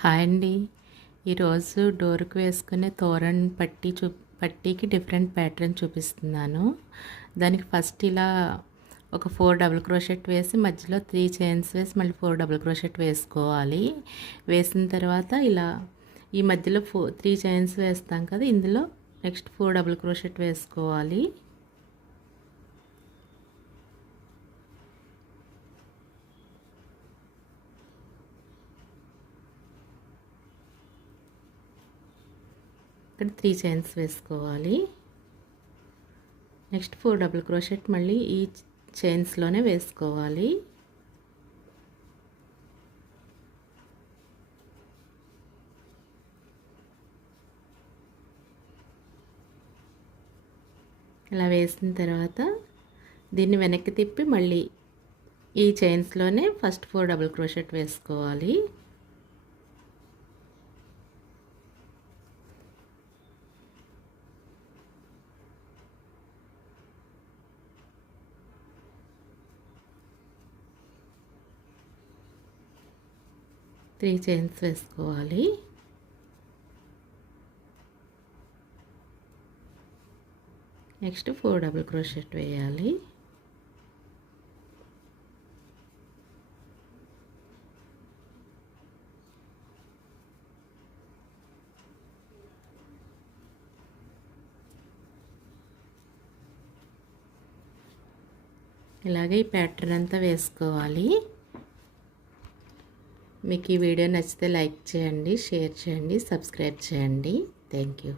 Hi అండి. ఈరోజు డోర్‌కి వేసుకునే తోరణ్ పట్టీకి డిఫరెంట్ ప్యాటర్న్ చూపిస్తున్నాను. దానికి ఫస్ట్ ఇలా ఒక 4 డబుల్ క్రోషెట్ వేసి మధ్యలో 3 చైన్స్ వేసి మళ్ళీ 4 డబుల్ క్రోషెట్ వేసుకోవాలి. వేసిన తర్వాత ఇలా ఈ మధ్యలో 3 చైన్స్ వేస్తాం కదా, ఇందులో నెక్స్ట్ 4 డబుల్ క్రోషెట్ వేసుకోవాలి. ఇక్కడ 3 చైన్స్ వేసుకోవాలి. నెక్స్ట్ 4 డబుల్ క్రోషెట్ మళ్ళీ ఈ చైన్స్లోనే వేసుకోవాలి. ఇలా వేసిన తర్వాత దీన్ని వెనక్కి తిప్పి మళ్ళీ ఈ చైన్స్లోనే ఫస్ట్ 4 డబుల్ క్రోషెట్ వేసుకోవాలి. త్రీ చైన్స్ వేసుకోవాలి. నెక్స్ట్ 4 డబుల్ క్రోషెట్ వేయాలి. ఇలాగే ఈ ప్యాటర్న్ అంతా వేసుకోవాలి. మీకు ఈ వీడియో నచ్చితే లైక్ చేయండి, షేర్ చేయండి, సబ్స్క్రైబ్ చేయండి. Thank you.